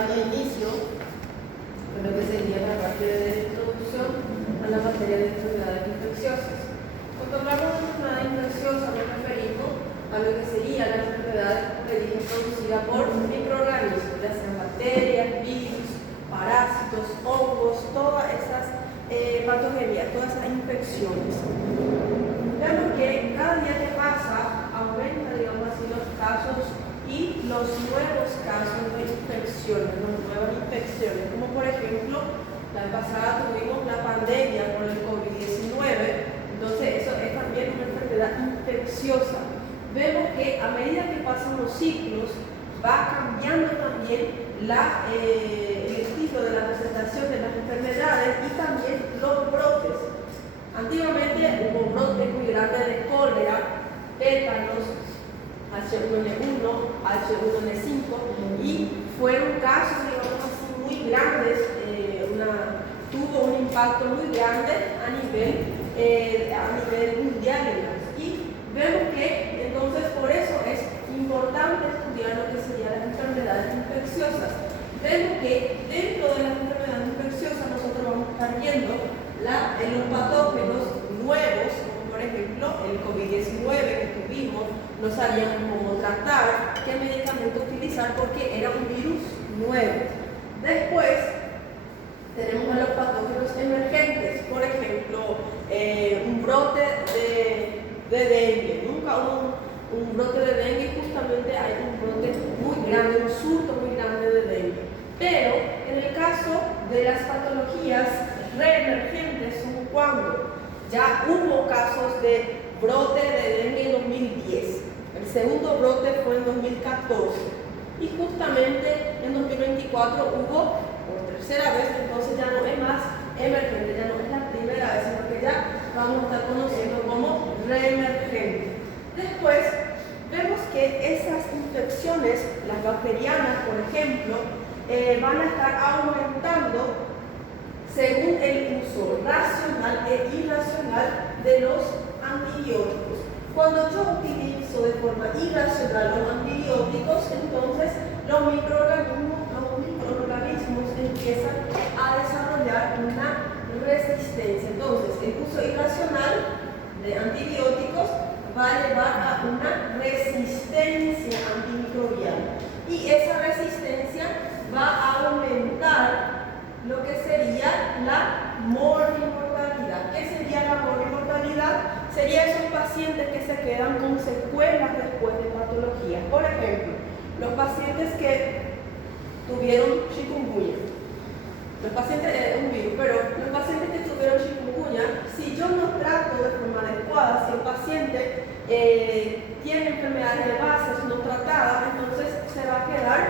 dando inicio a lo que sería la parte de introducción a la materia de enfermedades infecciosas. Cuando hablamos de enfermedad infecciosa nos referimos a lo que sería la enfermedad, como le dije, producida por microorganismos, ya sean bacterias, virus, parásitos, hongos, todas esas patogenias, todas esas infecciones. Vemos que cada día que pasa aumenta, digamos así, los casos y los nuevos casos de infecciones, las nuevas infecciones, como por ejemplo, la pasada tuvimos la pandemia por el COVID-19, entonces eso es también una enfermedad infecciosa. Vemos que a medida que pasan los ciclos, va cambiando también el estilo de la presentación de las enfermedades y también los brotes. Antiguamente hubo brotes muy grandes de cólera, tétanos, H1N1, H1N5 y fueron casos, digamos así, muy grandes, tuvo un impacto muy grande a nivel mundial. Y vemos que entonces por eso es importante estudiar lo que serían las enfermedades infecciosas. Vemos que dentro de las enfermedades infecciosas nosotros vamos a estar viendo los patógenos nuevos, como por ejemplo el COVID-19 que tuvimos, no sabíamos cómo tratar, qué medicamento utilizar porque era un virus nuevo. Después tenemos a los patógenos emergentes, por ejemplo, un brote de dengue. Nunca hubo un brote de dengue, justamente hay un brote muy grande, un surto muy grande de dengue. Pero en el caso de las patologías reemergentes son cuando ya hubo casos de brote de dengue en 2010. El segundo brote fue en 2014. Y justamente en 2024 hubo por tercera vez, entonces ya no es más emergente, ya no es la primera vez, sino que ya vamos a estar conociendo como reemergente. Después vemos que esas infecciones, las bacterianas por ejemplo, van a estar aumentando según el uso racional e irracional de los antibióticos. Cuando yo utilizo de forma irracional los antibióticos, entonces los microorganismos empiezan a desarrollar una resistencia. Entonces, el uso irracional de antibióticos va a llevar a una resistencia antimicrobiana. Y esa resistencia va a aumentar lo que sería la morbimortalidad. ¿Qué sería la morbimortalidad? Serían esos pacientes que se quedan con secuelas después de patologías. Por ejemplo, los pacientes que tuvieron chikungunya. Los pacientes, un virus, pero los pacientes que tuvieron chikungunya, si yo no trato de forma adecuada, si el paciente tiene enfermedades de bases no tratadas, entonces se va a quedar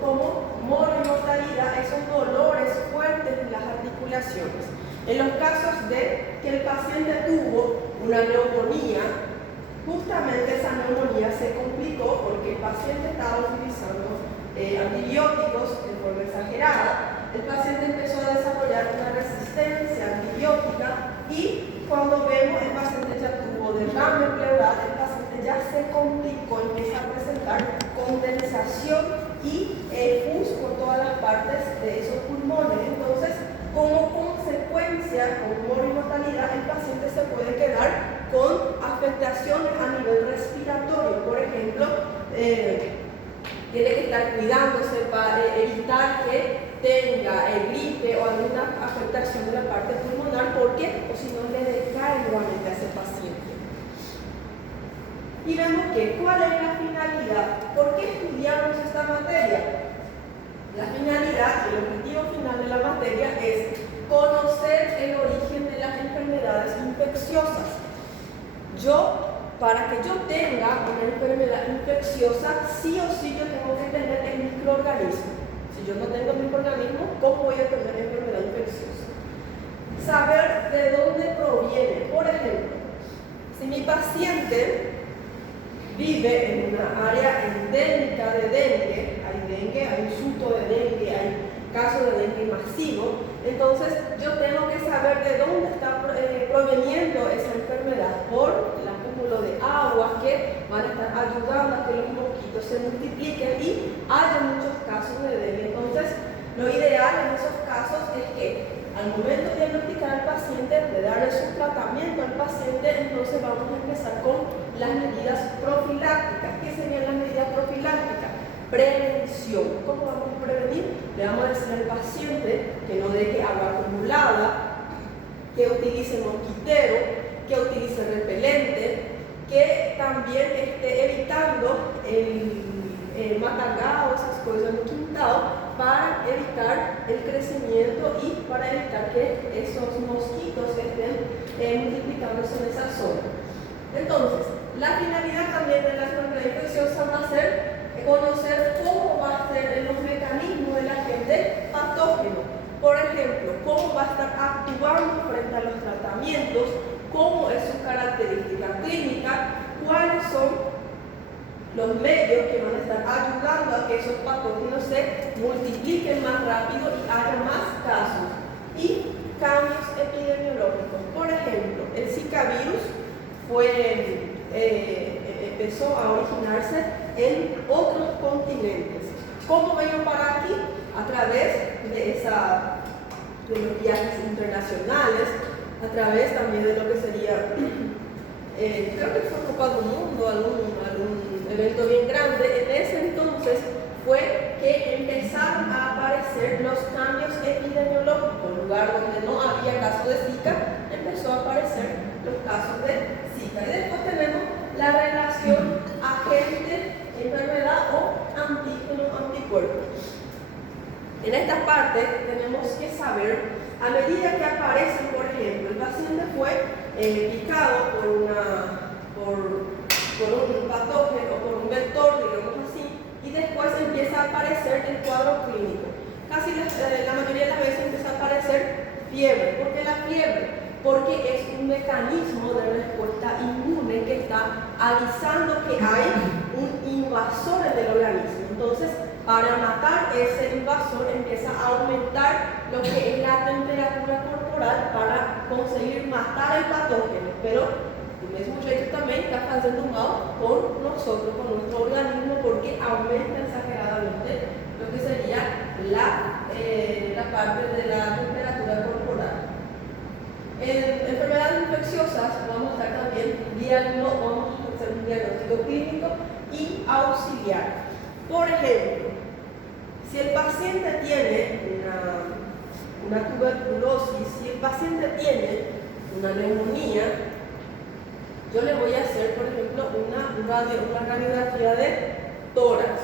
como morbimortalidad, esos dolores fuertes en las articulaciones. En los casos de que el paciente tuvo una neumonía, justamente esa neumonía se complicó porque el paciente estaba utilizando antibióticos de forma exagerada. El paciente empezó a desarrollar una resistencia antibiótica y cuando vemos el paciente ya tuvo derrame pleural, el paciente ya se complicó, empieza a presentar condensación y pus por todas las partes de esos pulmones. Entonces, como consecuencia, con morbimortalidad, el paciente se puede quedar con afectaciones a nivel respiratorio. Por ejemplo, tiene que estar cuidándose para evitar que tenga gripe o alguna afectación de la parte pulmonar, porque o si no le decae nuevamente a ese paciente. Y vemos que cuál es la finalidad, ¿por qué estudiamos esta materia? La finalidad, el objetivo final de la materia es conocer el origen de las enfermedades infecciosas. Para que yo tenga una enfermedad infecciosa, sí o sí yo tengo que tener el microorganismo. Si yo no tengo el microorganismo, ¿cómo voy a tener enfermedad infecciosa? Saber de dónde proviene. Por ejemplo, si mi paciente vive en una área endémica de dengue, hay un surto de dengue, hay casos de dengue masivo, entonces yo tengo que saber de dónde está proveniendo esa enfermedad por el acúmulo de agua que van a estar ayudando a que los mosquitos se multipliquen y haya muchos casos de dengue. Entonces momento de diagnosticar al paciente, de darle su tratamiento al paciente, entonces vamos a empezar con las medidas profilácticas. ¿Qué serían las medidas profilácticas? Prevención. ¿Cómo vamos a prevenir? Le vamos a decir al paciente que no deje agua acumulada, que utilice mosquitero, que utilice repelente, que también esté evitando el matagao, esas cosas, el quintado, para evitar el crecimiento y para evitar que esos mosquitos estén multiplicándose en esa zona. Entonces, la finalidad también de la enfermedad infecciosa va a ser conocer cómo va a ser los mecanismos del agente patógeno. Por ejemplo, cómo va a estar actuando frente a los tratamientos, cómo es su característica clínica, cuáles son los medios que van a estar ayudando a que esos patógenos se multipliquen más rápido y haya más casos. Y cambios epidemiológicos. Por ejemplo, el Zika virus empezó a originarse en otros continentes. ¿Cómo vino para aquí? A través de los viajes internacionales, a través también de lo que sería, creo que fue Copa del Mundo, algún evento bien grande. En ese entonces fue que empezaron a aparecer los cambios epidemiológicos. En lugar donde no había casos de Zika, empezó a aparecer los casos de Zika. Y después tenemos la relación agente-enfermedad o antígeno-anticuerpo. En esta parte tenemos que saber, a medida que aparecen, por ejemplo, el paciente fue picado por un patógeno o por un vector, digamos así, y después empieza a aparecer el cuadro clínico. Casi la mayoría de las veces empieza a aparecer fiebre. ¿Por qué la fiebre? Porque es un mecanismo de respuesta inmune que está avisando que hay un invasor en el organismo. Entonces, para matar ese invasor empieza a aumentar lo que es la temperatura corporal para conseguir matar el patógeno. Pero el mismo hecho también está haciendo mal con nosotros, con nuestro organismo, porque aumenta exageradamente lo que sería la parte de la temperatura corporal. En enfermedades infecciosas vamos a estar también vamos a hacer un diagnóstico clínico y auxiliar. Por ejemplo, si el paciente tiene una tuberculosis, si el paciente tiene una neumonía, yo le voy a hacer, por ejemplo, una radiografía de tórax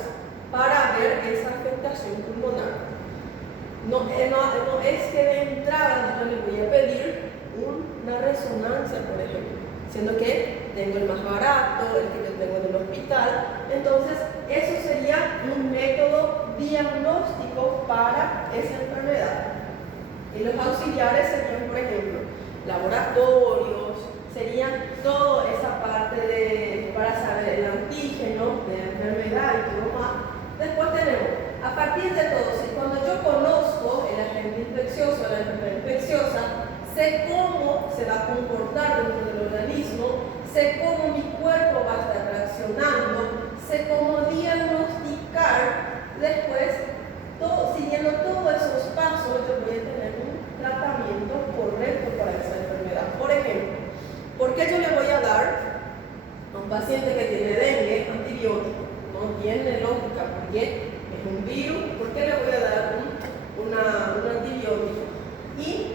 para ver esa afectación pulmonar. No es que de entrada yo le voy a pedir una resonancia, por ejemplo, siendo que tengo el más barato, el que yo tengo en el hospital. Entonces, eso sería un método diagnóstico para esa enfermedad. Y los auxiliares serían, por ejemplo, laboratorios, serían toda esa parte para saber el antígeno de la enfermedad y todo más. Después tenemos, a partir de todo, cuando yo conozco el agente infeccioso, la enfermedad infecciosa, sé cómo se va a comportar dentro del organismo, sé cómo mi cuerpo va a estar reaccionando, sé cómo diagnosticar. Después, siguiendo todos esos pasos, yo voy a tener un tratamiento correcto para esa enfermedad. Por ejemplo, ¿por qué yo le voy a dar a un paciente que tiene dengue antibiótico? No tiene lógica, porque es un virus. ¿Por qué le voy a dar un antibiótico? Y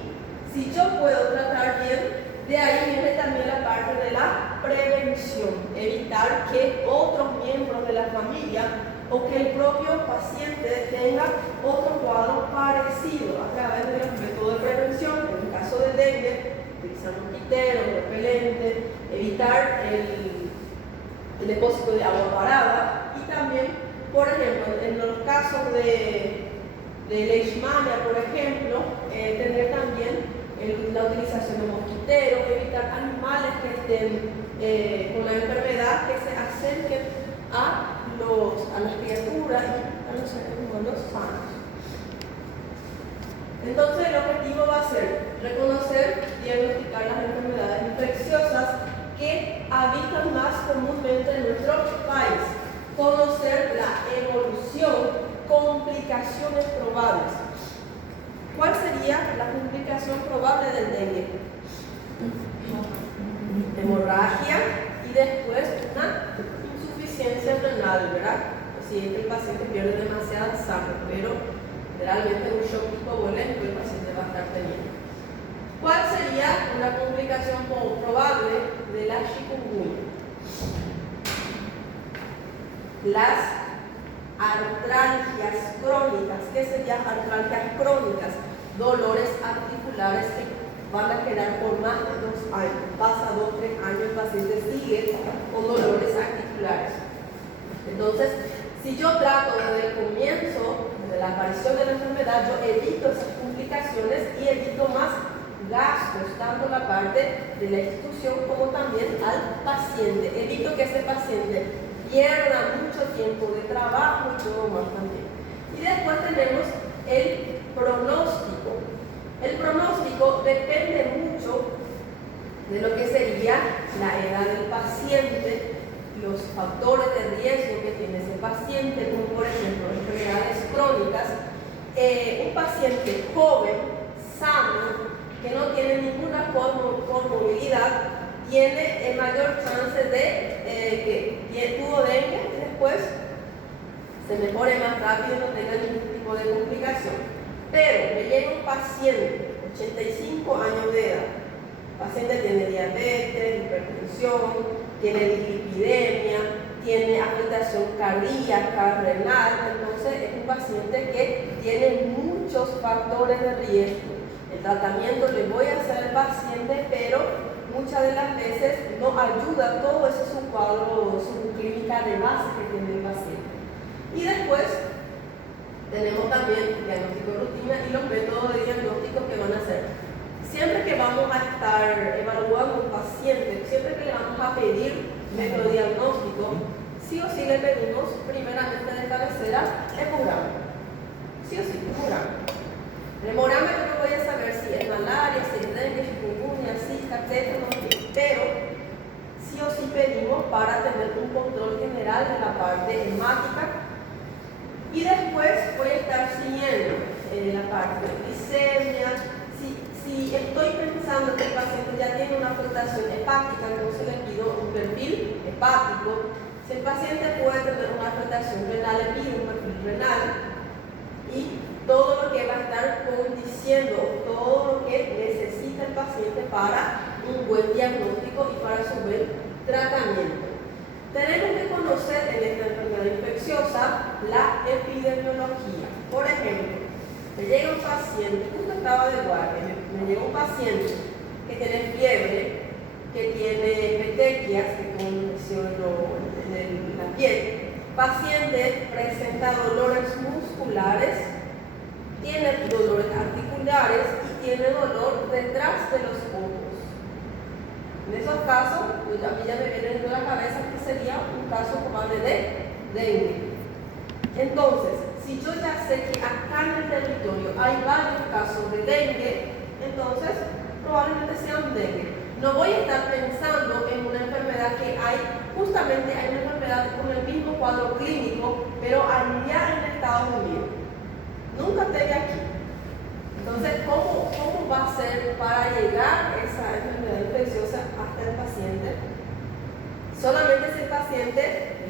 si yo puedo tratar bien, de ahí viene también la parte de la prevención, evitar que otros miembros de la familia o que el propio paciente tenga otro cuadro parecido a través de los métodos de prevención. En el caso de dengue, utilizar mosquiteros, repelente, evitar el depósito de agua parada, y también, por ejemplo, en los casos de leishmania, por ejemplo, tener también la utilización de mosquiteros, evitar animales que estén con la enfermedad, que se acerquen a las criaturas y a los seres humanos sanos. Entonces, el objetivo va a ser reconocer y diagnosticar las enfermedades infecciosas que habitan más comúnmente en nuestro país, conocer la evolución, complicaciones probables. ¿cuál sería la complicación probable del dengue? Hemorragia y después una insuficiencia renal, ¿verdad? Si es que el paciente pierde demasiada sangre, pero generalmente un shock hipovolémico el paciente va a estar teniendo. ¿Cuál sería una complicación probable de la chikungunya? Las artralgias crónicas. ¿Qué serían artralgias crónicas? Dolores articulares que van a quedar por más de 2 años. Pasa 2 o 3 años, el paciente sigue con dolores articulares. Entonces, si yo trato desde el comienzo, desde la aparición de la enfermedad, yo evito esas complicaciones y evito más gastos, tanto la parte de la institución como también al paciente. Evito que ese paciente pierda mucho tiempo de trabajo y todo más también. Y después tenemos el pronóstico. El pronóstico depende mucho de lo que sería la edad del paciente, los factores de riesgo que tiene ese paciente, como por ejemplo enfermedades crónicas. Un paciente joven, sano, que no tiene ninguna comorbilidad, tiene mayor chance de que tuvo dengue y después se mejore más rápido y no tenga ningún tipo de complicación. Pero me llega un paciente, 85 años de edad, el paciente tiene diabetes, hipertensión, tiene dislipidemia, tiene afectación cardíaca, renal, entonces es un paciente que tiene muchos factores de riesgo. El tratamiento le voy a hacer al paciente, pero muchas de las veces no ayuda todo ese su cuadro, su clínica de base que tiene el paciente. Y después tenemos también diagnóstico de rutina y los métodos de diagnóstico que van a hacer. Siempre que vamos a estar evaluando un paciente, siempre que le vamos a pedir método diagnóstico, sí o sí le pedimos primeramente de cabecera hemograma. Sí o sí, hemograma. El hemograma yo no voy a saber si es malaria, si es dengue, chikungunya, zika, etc. Pero sí o sí pedimos para tener un control general de la parte hemática. Y después voy a estar siguiendo la parte de glicemia. Si estoy pensando que el paciente ya tiene una afectación hepática, entonces le pido un perfil hepático. Si el paciente puede tener una afectación renal, le pido un perfil renal. Y todo lo que va a estar condiciendo, todo lo que necesita el paciente para un buen diagnóstico y para su buen tratamiento. Tenemos que conocer en esta enfermedad infecciosa la epidemiología. Por ejemplo, me llega un paciente, justo estaba de guardia, me llega un paciente que tiene fiebre, que tiene petequias, que con lesión en la piel. Paciente presenta dolores musculares, tiene dolores articulares y tiene dolor detrás de los ojos. En esos casos, pues a mí ya me viene en la cabeza que sería un caso probable de dengue. Entonces, si yo ya sé que acá en el territorio hay varios casos de dengue, entonces probablemente sea un dengue. No voy a estar pensando en una enfermedad que justamente hay una enfermedad con el mismo cuadro clínico, pero allá en Estados Unidos. Nunca te aquí. Entonces, ¿cómo va a ser para llegar esa enfermedad infecciosa hasta el paciente? Solamente si el paciente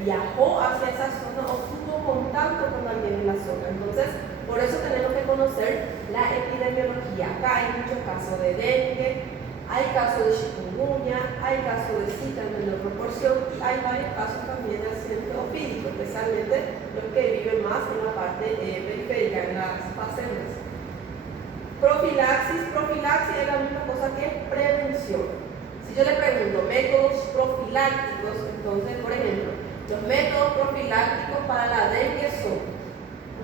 viajó hacia esa zona o tuvo contacto con alguien en la zona. Entonces, por eso tenemos que conocer la epidemiología. Acá hay muchos casos de dengue, hay casos de chikungunya, hay casos de zika en menor proporción y hay varios casos también de accidente ofídico, especialmente los que viven más en la parte periférica, en las fases. Profilaxis es la misma cosa que prevención. Si yo le pregunto métodos profilácticos, entonces, por ejemplo, los métodos profilácticos para la dengue son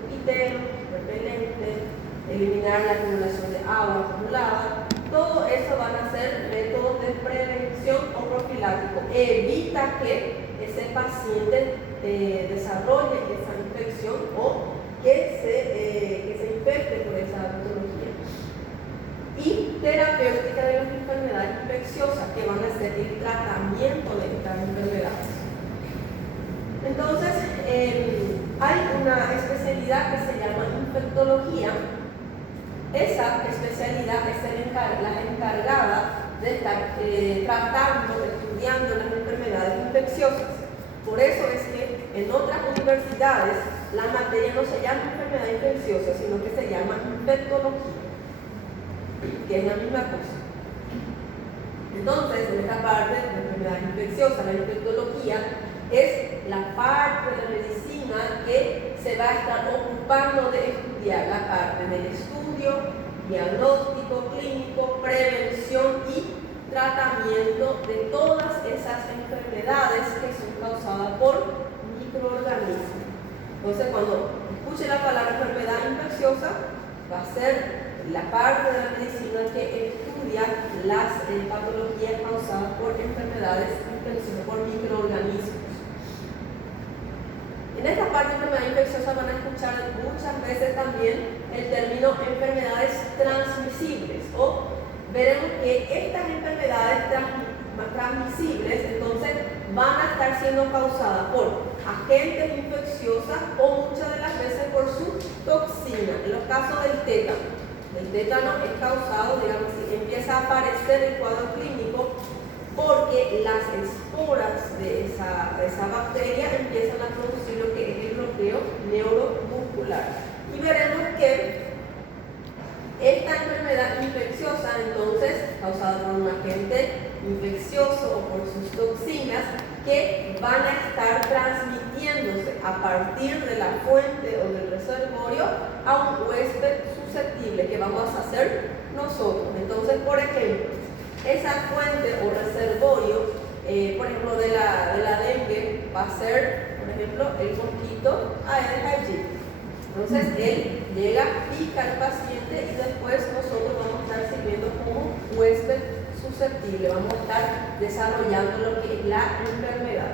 pitero, repelente, eliminar la acumulación de agua acumulada. Todo eso van a ser métodos de prevención o profiláctico. Evita que ese paciente desarrolle esa infección o que se infecte por esa patología. Y terapéutica de las enfermedades infecciosas, que van a ser el tratamiento de estas enfermedades. Entonces, hay una especialidad que se llama infectología, esa especialidad es la encargada de estar tratando, estudiando las enfermedades infecciosas. Por eso es que en otras universidades la materia no se llama enfermedad infecciosa, sino que se llama infectología, que es la misma cosa. Entonces, en esta parte de la enfermedad infecciosa, la infectología es la parte de la medicina que se va a estar ocupando de estudiar la parte del estudio, diagnóstico, clínico, prevención y tratamiento de todas esas enfermedades que son causadas por microorganismos. Entonces, cuando escuche la palabra enfermedad infecciosa, va a ser la parte de la medicina que estudia las patologías causadas por enfermedades infecciosas, por microorganismos. En esta parte de enfermedad infecciosa van a escuchar muchas veces también el término enfermedades transmisibles, o veremos que estas enfermedades transmisibles entonces van a estar siendo causadas por agentes infecciosos o muchas de las veces por su toxina. En los casos del tétano. El tétano es causado, digamos, si empieza a aparecer el cuadro clínico porque las esporas de esa bacteria empiezan a producir lo que es el bloqueo neuromuscular. Y veremos que esta enfermedad infecciosa, entonces, causada por un agente infeccioso o por sus toxinas, que van a estar transmitiéndose a partir de la fuente o del reservorio a un huésped susceptible que vamos a hacer nosotros. Entonces, por ejemplo, esa fuente o reservorio, por ejemplo, de la dengue, va a ser, por ejemplo, el mosquito Aedes aegypti. Entonces, él llega, pica al paciente y después nosotros vamos a estar sirviendo como huésped susceptible, vamos a estar desarrollando lo que es la enfermedad.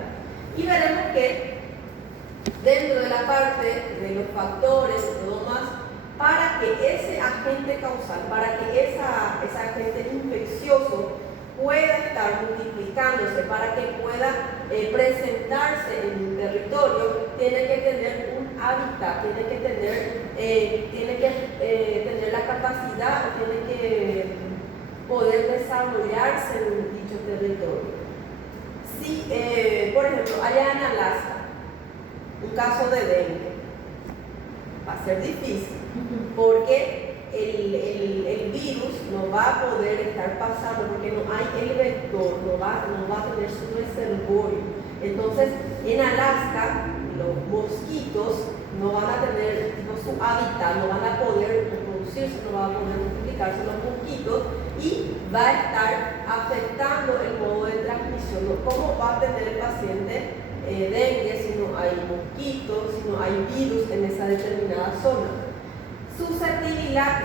Y veremos que dentro de la parte de los factores y todo más, para que ese agente causal, para que ese agente infeccioso pueda estar multiplicándose, para que pueda presentarse en un territorio, tiene que tener un hábitat, tiene que tener la capacidad o tiene que poder desarrollarse en dicho territorio. Si, por ejemplo, allá en Alaska, un caso de dengue, va a ser difícil, porque el virus no va a poder estar pasando, porque no hay el vector, no va a tener su reservorio. Entonces, en Alaska, los mosquitos no van a tener su hábitat, no van a poder reproducirse, no van a poder multiplicarse los mosquitos, y va a estar afectando el modo de transmisión. ¿Cómo va a tener el paciente dengue si no hay mosquitos, si no hay virus en esa determinada zona? Susceptibilidad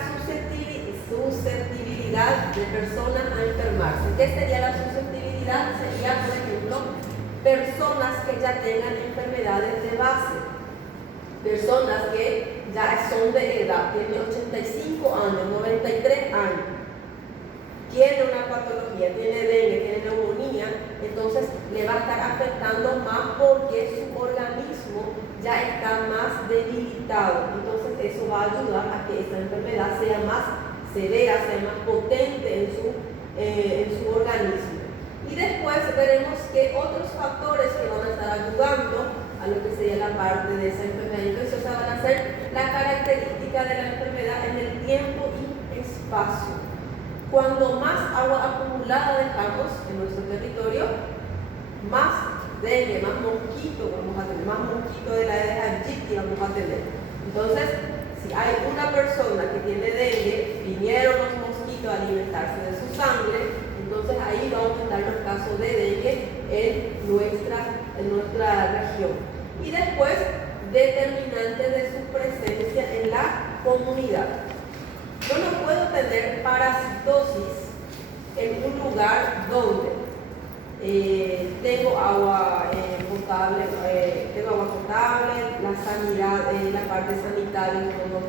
de personas a enfermarse. ¿Qué sería la susceptibilidad? Sería, por ejemplo, personas que ya tengan enfermedades de base, personas que ya son de edad, tienen 85 años, 93 años, tiene una patología, tiene dengue, tiene neumonía, entonces le va a estar afectando más porque su organismo ya está más debilitado. Entonces eso va a ayudar a que esta enfermedad sea más severa, sea más potente en su organismo. Y después veremos que otros factores que van a estar ayudando a lo que sería la parte de esa enfermedad infecciosa van a ser la característica de la enfermedad en el tiempo y espacio. Cuando más agua acumulada dejamos en nuestro territorio, más dengue, más mosquito vamos a tener, más mosquito de la Aedes aegypti vamos a tener. Entonces, si hay una persona que tiene dengue, vinieron los mosquitos a alimentarse de su sangre, entonces ahí va a aumentar los casos de dengue en nuestra región. Y después, determinante de su presencia en la comunidad. Yo no puedo tener parasitosis en un lugar donde tengo agua potable, la sanidad, la parte sanitaria no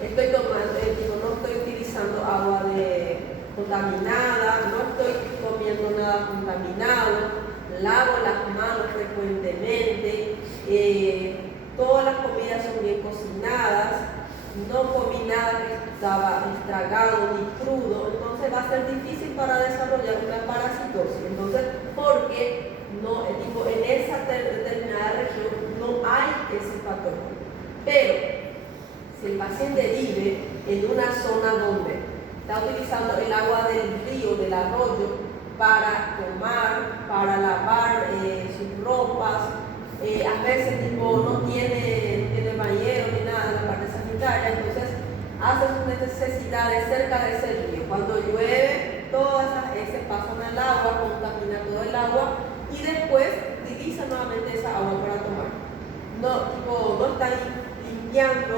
estoy tomando, no estoy utilizando agua contaminada, no estoy comiendo nada contaminado, lavo las manos frecuentemente, todas las comidas son bien cocinadas. no comí nada que estaba estragado ni crudo, entonces va a ser difícil para desarrollar una parasitosis. Entonces, porque no, en esa determinada región no hay ese patógeno. Pero, si el paciente vive en una zona donde está utilizando el agua del río, del arroyo, para tomar, para lavar sus ropas, a veces no tiene bañero ni nada en la parte sanitaria, entonces hace sus necesidades cerca de ese río. Cuando llueve, todas esas pasan al agua, contamina todo el agua y después utiliza nuevamente esa agua para tomar. No están limpiando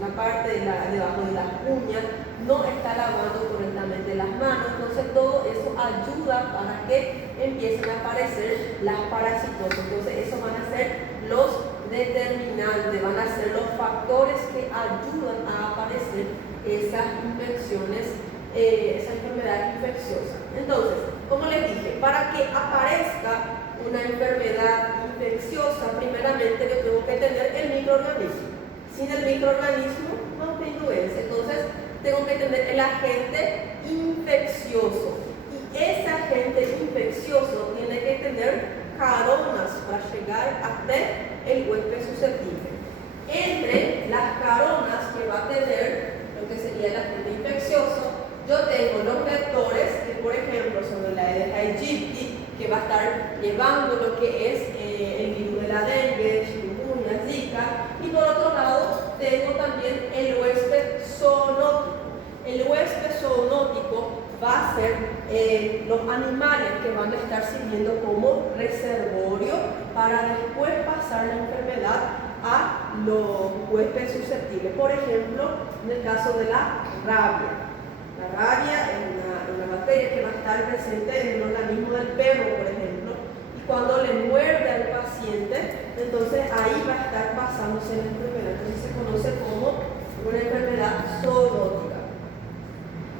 la parte debajo de las uñas, no está lavando correctamente las manos, entonces todo eso ayuda para que empiecen a aparecer las parasitosis. Entonces eso van a ser los determinantes, van a ser los factores que ayudan a aparecer esas infecciones, esa enfermedad infecciosa. Entonces, como les dije, para que aparezca una enfermedad infecciosa, primeramente yo tengo que tener el microorganismo. Sin el microorganismo no tengo influencia. Entonces, tengo que tener el agente infeccioso. Y ese agente infeccioso tiene que tener caronas para llegar hasta el huésped susceptible. Entre las caronas que va a tener lo que sería el agente infeccioso, yo tengo los vectores, que por ejemplo son la Aedes aegypti, que va a estar llevando lo que es el virus de la dengue, chikungunya, zika, y por otro lado tengo también el huésped zoonótico. El huésped zoonótico va a ser los animales que van a estar sirviendo como reservorio para después pasar la enfermedad a los huéspedes susceptibles. Por ejemplo, en el caso de la rabia. La rabia es una bacteria que va a estar presente en el organismo del perro, por ejemplo, y cuando le muerde al paciente, entonces ahí va a estar pasándose la enfermedad. Entonces se conoce como una enfermedad zoonótica.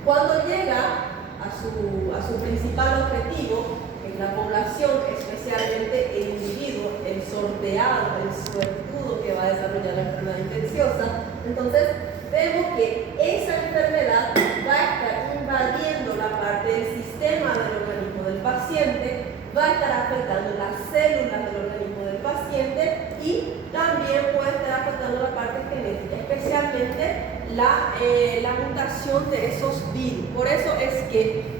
Cuando llega a su principal objetivo, en la población, especialmente el individuo, el sorteado, el suertudo que va a desarrollar la enfermedad infecciosa, entonces vemos que esa enfermedad va a estar invadiendo la parte del sistema del organismo del paciente, va a estar afectando las células del organismo del paciente y también puede estar afectando la parte genética, especialmente la mutación de esos virus. Por eso es que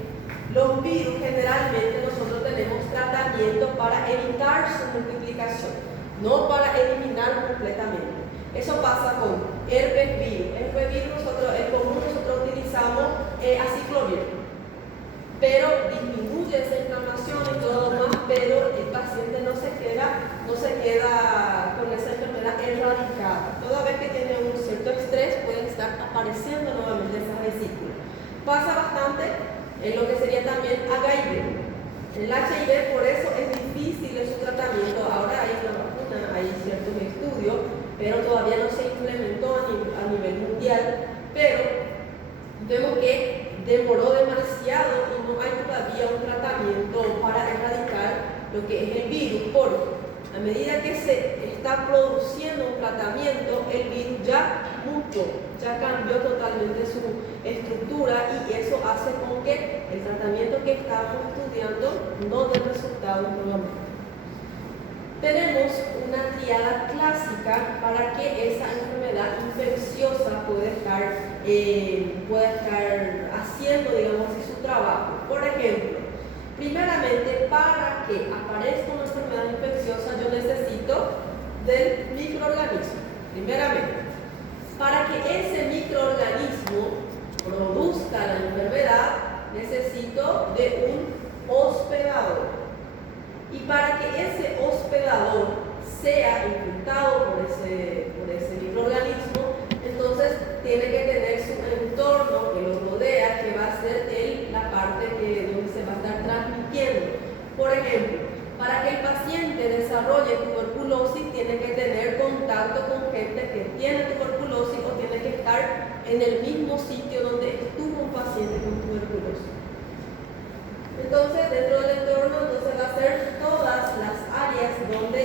los virus generalmente nosotros tenemos tratamiento para evitar su multiplicación, no para eliminar completamente. Eso pasa con herpes virus. Herpes virus, el común nosotros utilizamos aciclovir, pero disminuye esa inflamación y todo lo más, pero el paciente no se queda con esa enfermedad erradicada. Toda vez que tiene un cierto estrés pueden estar apareciendo nuevamente esas vesículas. Pasa bastante en lo que sería también HIV. El HIV por eso es difícil en su tratamiento. Ahora hay una vacuna, hay ciertos estudios, pero todavía no se implementó a nivel mundial, pero vemos que demoró demasiado y no hay todavía un tratamiento para erradicar lo que es el virus, porque a medida que se está produciendo un tratamiento, el virus ya mutó, ya cambió totalmente su estructura y eso hace con que el tratamiento que estábamos estudiando no dé resultados nuevamente. Tenemos una triada clásica para que esa enfermedad infecciosa pueda estar haciendo, digamos así, su trabajo. Por ejemplo, primeramente, para que aparezca una enfermedad infecciosa, yo necesito del microorganismo. Primeramente, para que ese microorganismo produzca la enfermedad, necesito de un hospedador. Y para que ese hospedador sea infectado por ese microorganismo, entonces tiene que tener su entorno que lo rodea, que va a ser la parte donde se va a estar transmitiendo. Por ejemplo, para que el paciente desarrolle tuberculosis, tiene que tener contacto con gente que tiene tuberculosis o tiene que estar en el mismo sitio donde estuvo un paciente con tuberculosis. Entonces, dentro del entorno, va a ser todas las áreas donde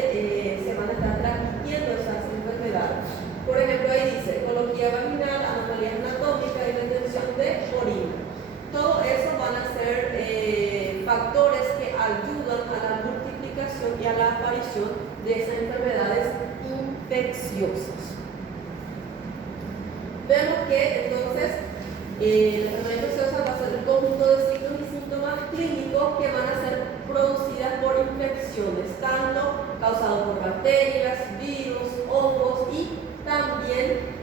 se van a estar transmitiendo esas enfermedades. Por ejemplo, ahí dice, ecología hemorragia vaginal, anomalías anatómicas y retención de orina. Todo eso van a ser factores que ayudan a la multiplicación y a la aparición de esas enfermedades infecciosas. Vemos que entonces la enfermedad infecciosa va a ser el conjunto de signos y síntomas clínicos que van a ser producidas por infecciones, tanto causados por bacterias, virus, hongos y también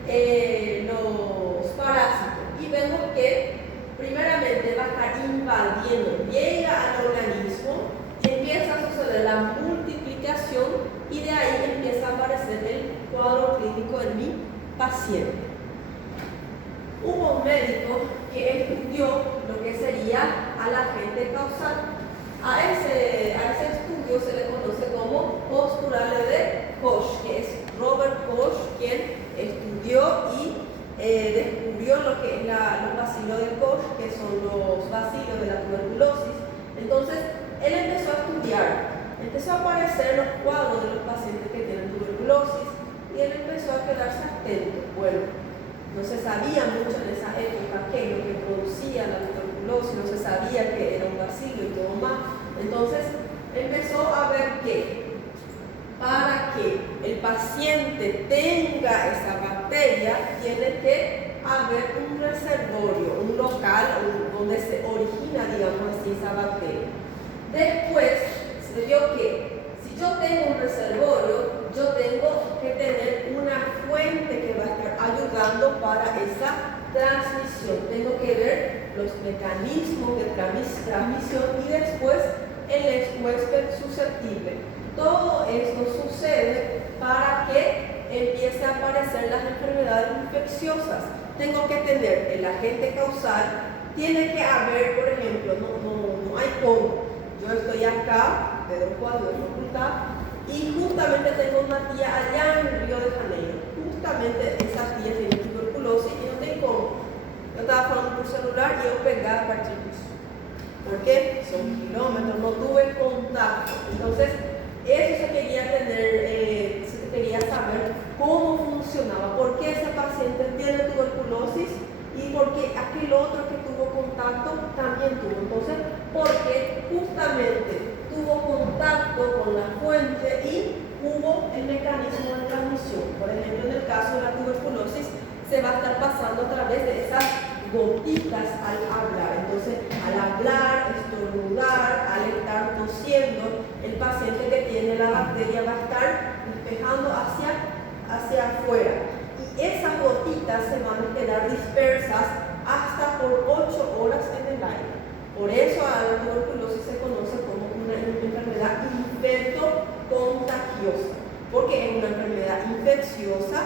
los parásitos. Y vemos que primeramente va a estar invadiendo, llega al organismo, empieza a suceder la multiplicación y de ahí empieza a aparecer el cuadro clínico en mi paciente. Hubo un médico que estudió lo que sería al agente causal. A ese estudio se le conoce como posturale de Koch, que es Robert Koch quien estudió y descubrió lo que es los bacilos de Koch, que son los bacilos de la tuberculosis. Entonces, él empezó a estudiar, empezó a aparecer los cuadros de los pacientes que tienen tuberculosis y él empezó a quedarse atento. Bueno, no se sabía mucho en esa época qué es lo que producía la tuberculosis, no se sabía que era un bacilo y todo más. Entonces, empezó a ver que para que el paciente tenga esa bacteria, tiene que haber un reservorio, un local donde se origina, digamos así, esa bacteria. Después se vio que si yo tengo un reservorio, yo tengo que tener una fuente que va a estar ayudando para esa transmisión. Tengo que ver los mecanismos de transmisión y después el huésped susceptible. Todo esto sucede para que empiece a aparecer las enfermedades infecciosas. Tengo que tener el agente causal, tiene que haber, por ejemplo, no hay cómo. Yo estoy acá, Pedro Cuadro de facultad, y justamente tengo una tía allá en Río de Janeiro. Justamente esa tía tiene tuberculosis y no tengo cómo. Yo estaba hablando por celular y yo pegaba partículas. ¿Por qué? Son kilómetros, no tuve contacto. Entonces, eso se quería tener, se quería saber cómo funcionaba, por qué ese paciente tiene tuberculosis y por qué aquel otro que tuvo contacto también tuvo. Entonces, porque justamente tuvo contacto con la fuente y hubo el mecanismo de transmisión. Por ejemplo, en el caso de la tuberculosis, se va a estar pasando a través de esas gotitas al hablar. Entonces, al hablar, estornudar, al estar tosiendo, el paciente que tiene la bacteria va a estar despejando hacia afuera. Y esas gotitas se van a quedar dispersas hasta por 8 horas en el aire. Por eso a la tuberculosis se conoce como una enfermedad infecto-contagiosa, porque es una enfermedad infecciosa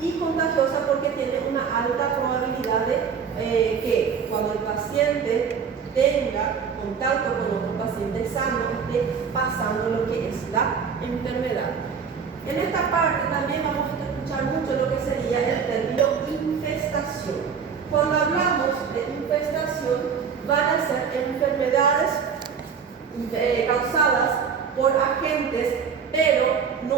y contagiosa porque tiene una alta probabilidad de que cuando el paciente tenga contacto con otro paciente sano esté pasando lo que es la enfermedad. En esta parte también vamos a escuchar mucho lo que sería el término infestación. Cuando hablamos de infestación, van a ser enfermedades causadas por agentes, pero no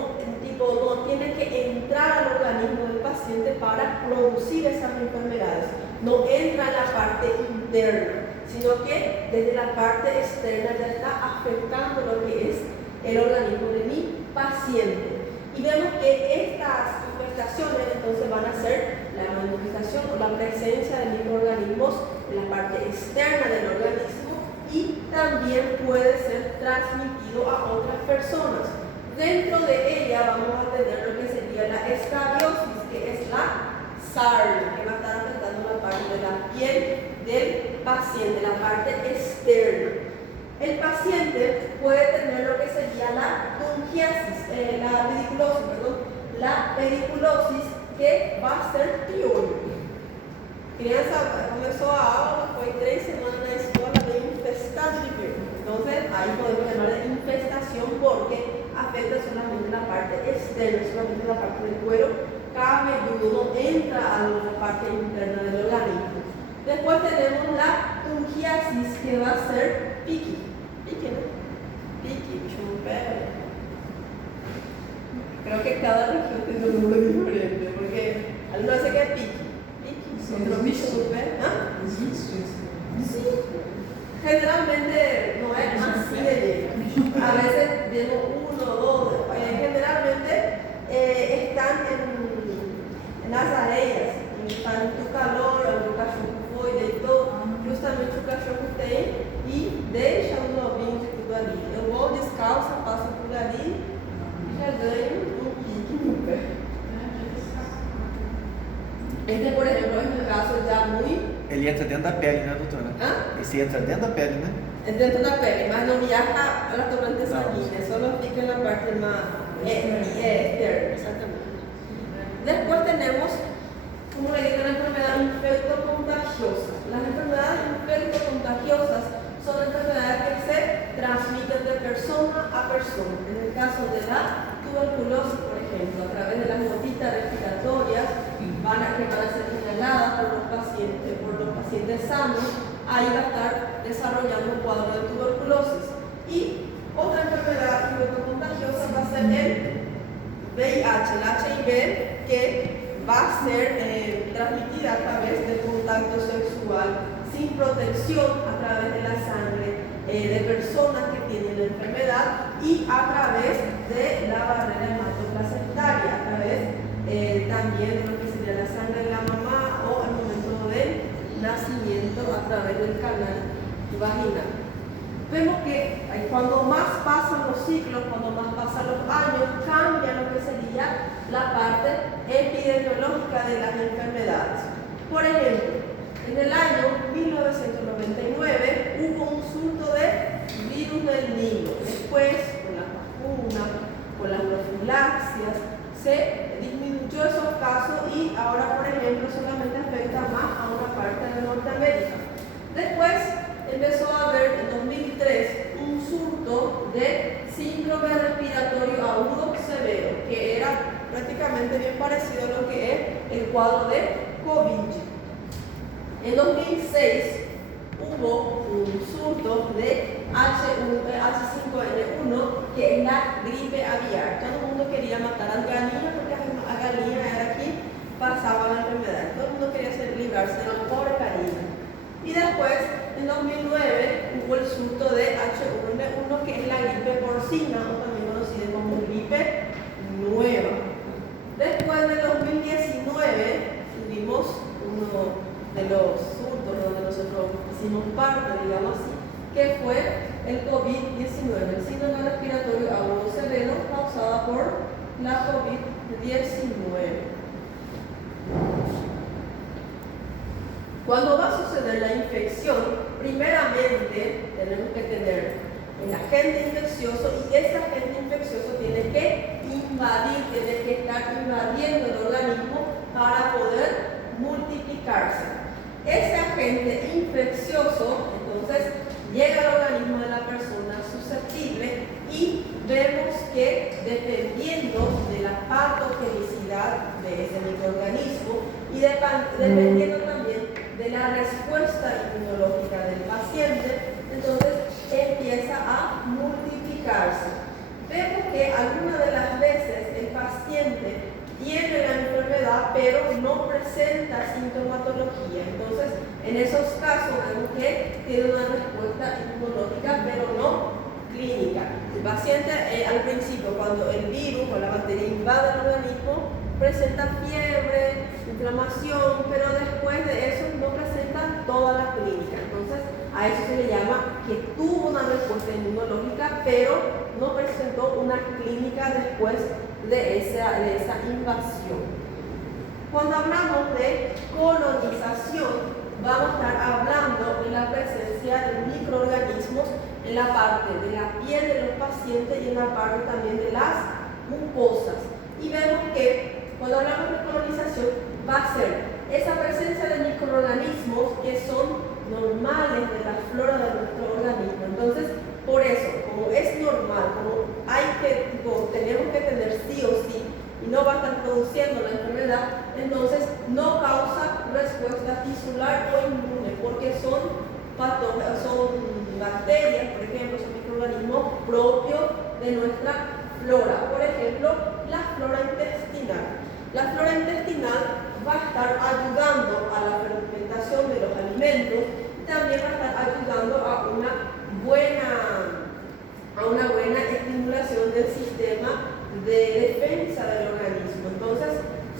tiene que entrar al organismo del paciente para producir esas enfermedades. No entra en la parte interna, sino que desde la parte externa ya está afectando lo que es el organismo de mi paciente. Y vemos que estas infestaciones entonces van a ser la manifestación o la presencia de microorganismos en la parte externa del organismo y también puede ser transmitido a otras personas. Dentro de ella vamos a tener lo que sería la escabiosis, que es la sarna, que va a estar afectando la parte de la piel del paciente, la parte externa. El paciente puede tener lo que sería la pediculosis, que va a ser piolho. Criança começou a aula, foi 3 semanas na escola, veio infestado de piolho. Entonces, ahí podemos llamar de infestación porque afecta solamente la parte externa, solamente la parte del cuero cabelludo, no entra a la parte interna del organismo. Después tenemos la tungiasis, que va a ser piqui, ¿no? Piqui, chumpero. Creo que cada región tiene un nombre diferente, porque algunos dicen que es piqui. otro bicho super. ¿Ah? Sí. Generalmente no es así de llega. A veces viene uno o dos. Generalmente están en las areas, están en tu calor, en tu cachorro foi, deitou justamente o cachorro tem e deixa os ovinhos e tudo ali. Eu vou descalça, passo por ali e já ganho um pique no pé. Este, por ejemplo, es un caso ya muy... Ele entra dentro da pele, né, doutora? ¿Ah? Esse entra dentro da pele, né? Dentro da pele, mas no viaja a la torrente sanguínea, solo fica en la parte más externa, exactamente. Después tenemos, como le digo, la enfermedad infectocontagiosa. Las enfermedades infectocontagiosas son enfermedades que se transmiten de persona a persona. En el caso de la tuberculosis, por ejemplo, a través de las gotitas respiratorias, que van a ser inhaladas por los pacientes sanos, ahí va a estar desarrollando un cuadro de tuberculosis. Y otra enfermedad infectocontagiosa va a ser el VIH, el HIV, que va a ser transmitida a través del contacto sexual sin protección a través de la sangre de personas que tienen la enfermedad y a través de la barrera hematoplacentaria, a través también de lo que sería la sangre de la mamá o al momento del nacimiento a través del canal vaginal. Vemos que cuando más pasan los ciclos, cuando más pasan los años, cambia lo que sería la parte epidemiológica de las enfermedades. Por ejemplo, en el año 1999 hubo un surto de virus del Nilo. Después, con las vacunas, con las profilaxias, se disminuyó esos casos y ahora, por ejemplo, solamente afecta más a una parte de Norteamérica. Después empezó a haber en 2003 un surto de síndrome respiratorio agudo severo, que era prácticamente bien parecido a lo que es el cuadro de COVID. En 2006 hubo un surto de H5N1, que es la gripe aviar. Todo el mundo quería matar a gallina porque a gallina era quien pasaba la enfermedad. Todo el mundo quería librarse de la pobre gallina. Y después, en 2009, hubo el surto de H1N1, que es la gripe porcina, o también conocida como gripe nueva. Después de 2019, tuvimos uno de los surtos donde nosotros hicimos parte, digamos así, que fue el COVID-19, el síndrome respiratorio agudo severo causada por la COVID-19. Cuando va a suceder la infección, primeramente tenemos que tener el agente infeccioso y ese agente infeccioso tiene que tiene que estar invadiendo el organismo para poder multiplicarse. Ese agente infeccioso entonces llega al organismo de la persona susceptible y vemos que dependiendo de la patogenicidad de ese microorganismo y dependiendo también de la respuesta inmunológica del paciente, entonces empieza a multiplicarse. Vemos que algunas de las veces el paciente tiene la enfermedad pero no presenta sintomatología. Entonces, en esos casos vemos que tiene una respuesta inmunológica pero no clínica. El paciente al principio, cuando el virus o la bacteria invade el organismo, presenta fiebre, inflamación, pero después de eso no presenta toda la clínica. Entonces, a eso se le llama que tuvo una respuesta inmunológica, pero no presentó una clínica después de esa invasión. Cuando hablamos de colonización, vamos a estar hablando de la presencia de microorganismos en la parte de la piel de los pacientes y en la parte también de las mucosas. Y vemos que cuando hablamos de colonización va a ser esa presencia de microorganismos que son normales de la flora de nuestro organismo. Entonces, por eso, como es normal, como tenemos que tener sí o sí, y no va a estar produciendo la enfermedad, entonces no causa respuesta tisular o inmune, porque son bacterias, por ejemplo, son microorganismos propios de nuestra flora. Por ejemplo, la flora intestinal. La flora intestinal va a estar ayudando a la fermentación de los alimentos y también va a estar ayudando a una buena estimulación del sistema de defensa del organismo. Entonces,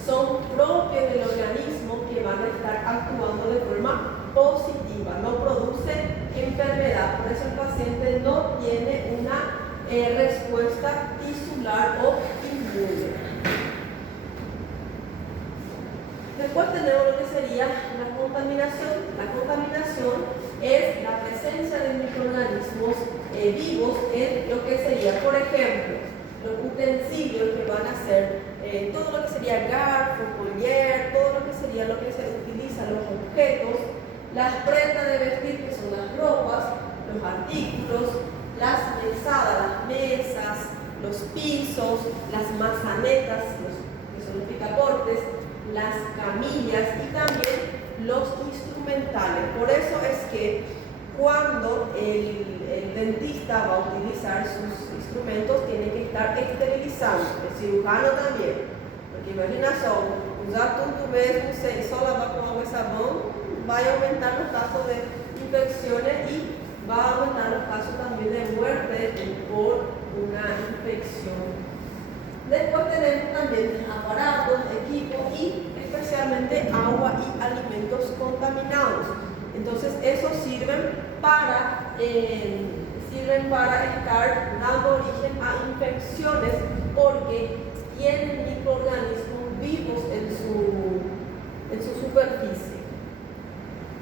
son propios del organismo que van a estar actuando de forma positiva, no produce enfermedad, por eso el paciente no tiene una respuesta tisular o inmune. Después tenemos lo que sería la contaminación. La contaminación es la presencia de microorganismos vivos en lo que sería, por ejemplo, los utensilios que van a ser todo lo que sería garfo, collier, todo lo que sería lo que se utiliza, los objetos, las prendas de vestir que son las ropas, los artículos, las mesadas, las mesas, los pisos, las mazanetas, que son los picaportes, las camillas y también los instrumentales. Por eso es que cuando el dentista va a utilizar sus instrumentos, tiene que estar esterilizando, el cirujano también. Porque imagina só, usar tú mesmo sem só lavar com água e sabão, vai aumentar los casos de infecciones y va a aumentar los casos también de muerte por una infección. Después tenemos también aparatos, equipos y especialmente agua y alimentos contaminados. Entonces, esos sirven para estar dando origen a infecciones porque tienen microorganismos vivos en su superficie.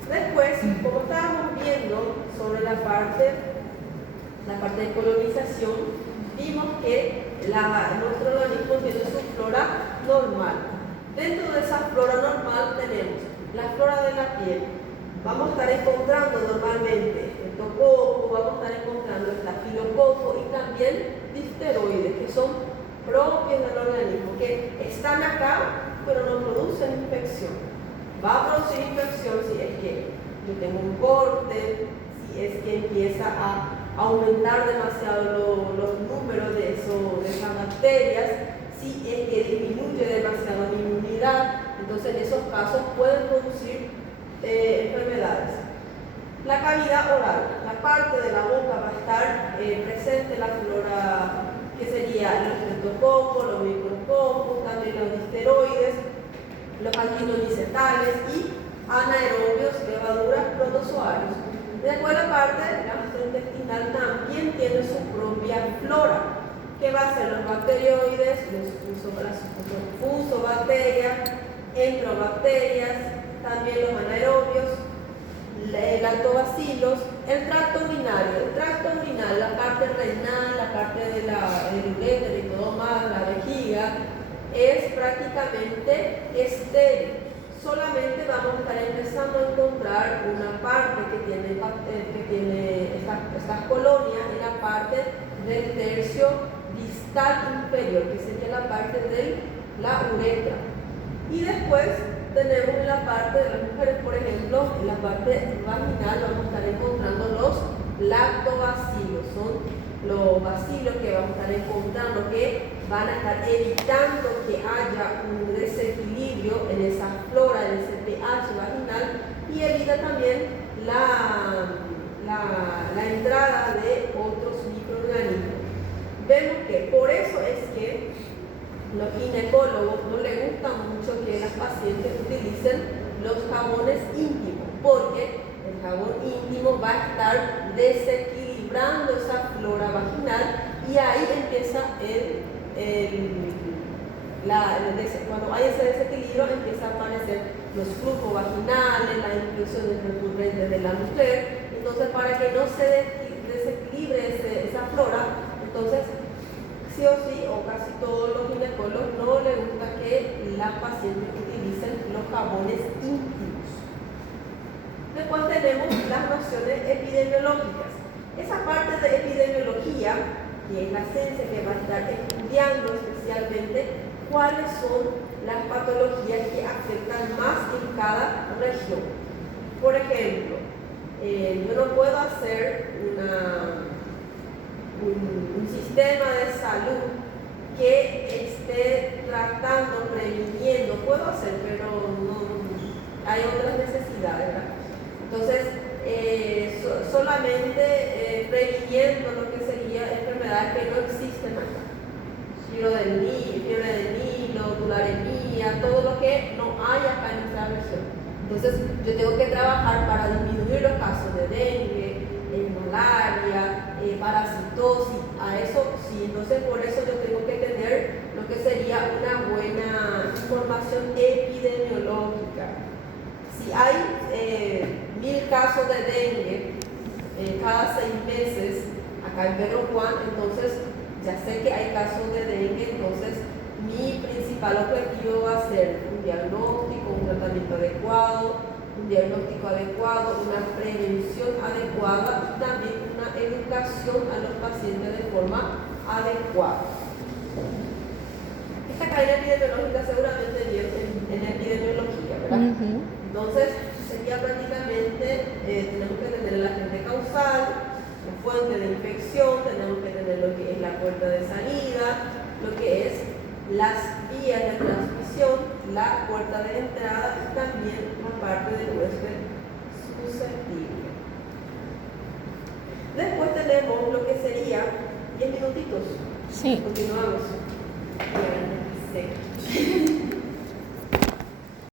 Después, como estábamos viendo sobre la parte de colonización, vimos que nuestro organismo tiene su flora normal. Dentro de esa flora normal tenemos la flora de la piel. Vamos a estar encontrando normalmente estreptococo, vamos a estar encontrando estafilococo y también difteroides, que son propios del organismo, que están acá, pero no producen infección. Va a producir infección si es que yo tengo un corte, si es que empieza a aumentar demasiado los números de esas bacterias, si es que disminuye demasiado mi inmunidad, entonces en esos casos pueden producir enfermedades. La cavidad oral, la parte de la boca va a estar presente la flora que sería los estreptococos, los micrococos, también los difteroides, los actinomicetales y anaerobios, levaduras, protozoarios. Después la parte gastrointestinal también tiene su propia flora, que va a ser los bacterioides, las fusobacterias, enterobacterias, también los anaerobios, lactobacilos, el tracto urinario. El tracto urinario, la parte renal, la parte del uréter y todo más, la vejiga, es prácticamente estéril. Solamente vamos a estar empezando a encontrar una parte que tiene estas colonias en la parte del tercio distal inferior, que sería la parte de la uretra. Y después tenemos en la parte de las mujeres, por ejemplo, en la parte vaginal vamos a estar encontrando los lactobacilos. Son los bacilos que vamos a estar encontrando que van a estar evitando que haya un desequilibrio en esa flora, en ese pH vaginal, y evita también la entrada de otros microorganismos. Vemos que por eso es que los ginecólogos no les gusta mucho que las pacientes utilicen los jabones íntimos, porque el jabón íntimo va a estar desequilibrando esa flora vaginal y ahí empieza cuando hay ese desequilibrio empieza a aparecer los flujos vaginales, las infecciones recurrentes de la mujer. Entonces, para que no se desequilibre esa flora, entonces sí o sí, o casi todos los ginecólogos no les gusta que las pacientes utilicen los jabones íntimos. Después tenemos las nociones epidemiológicas. Esa parte de epidemiología, que es la ciencia que va a estar estudiando especialmente cuáles son las patologías que afectan más en cada región. Por ejemplo, yo no puedo hacer un sistema de salud que esté tratando, previniendo, puedo hacer, pero no, hay otras necesidades, ¿verdad? Entonces, solamente previniendo lo que sería enfermedades que no existen acá. Fiebre del Nilo, tularemia, todo lo que no hay acá en nuestra versión. Entonces, yo tengo que trabajar para disminuir los casos de dengue, malaria, parasitosis, a eso sí. Entonces, por eso yo tengo que tener lo que sería una buena información epidemiológica. Si hay 1000 casos de dengue cada 6 meses acá en Pedro Juan, entonces ya sé que hay casos de dengue, entonces mi principal objetivo va a ser un diagnóstico, un tratamiento adecuado, una prevención adecuada y también una educación a los pacientes de forma adecuada. Esta cadena epidemiológica seguramente en epidemiología, ¿verdad? Entonces, sería prácticamente, tenemos que tener el agente causal, la fuente de infección, tenemos que tener lo que es la puerta de salida, lo que es las vías de transmisión, la puerta de entrada y también la parte del huésped susceptible. Después tenemos lo que sería 10 minutitos. Sí. Continuamos. Sí.